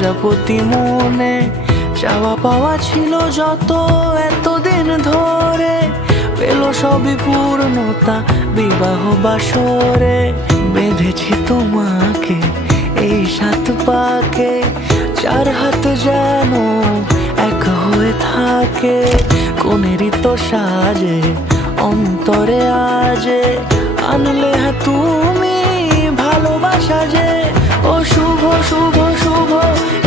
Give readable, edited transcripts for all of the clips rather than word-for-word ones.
প্রজাপতি মনে চাওয়া পাওয়া ছিল যত এতদিন ধরে, পেল সবই পূর্ণতা বিবাহ বাসরে। বেঁধেছি তোমাকে এই 7 পাকে, 4 হাত যেন এক হয়ে থাকে। কোনেরই তো সাজে অন্তরে আজে, আনলে হ্যাঁ তুমি ভালোবাসা যে। ও শুভ শুভ শুভ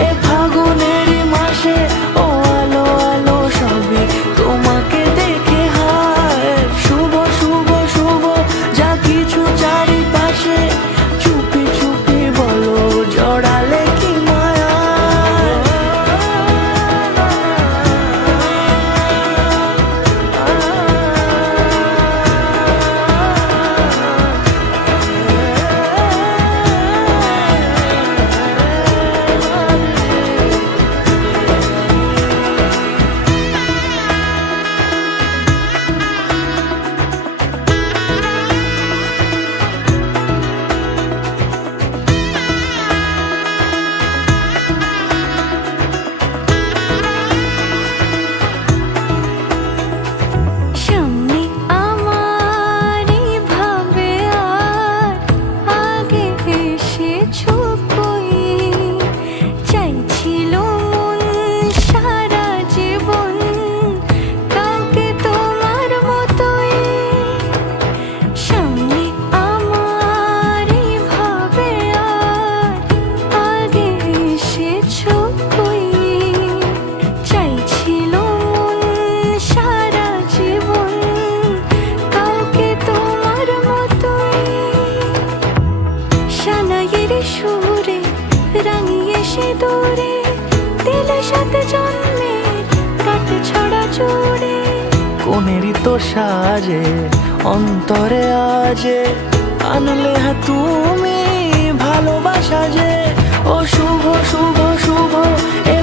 এ ফাগুনেরই মাসে, ও আলো আলো সবই তোমাকে দেখে হায়। শুভ শুভ শুভ যা কিছু চারিপাশে, চুপি চুপি বলো জড়ালে কি মায়া। সুরে রাঙিয়ে সে দূরে দিলে 7 জন্মের কাট ছড়া জুড়ে। কোনেরই তো সাজে অন্তরে আজে, আনলে হ্যাঁ তুমি ভালোবাসা যে। ও শুভ শুভ শুভ এ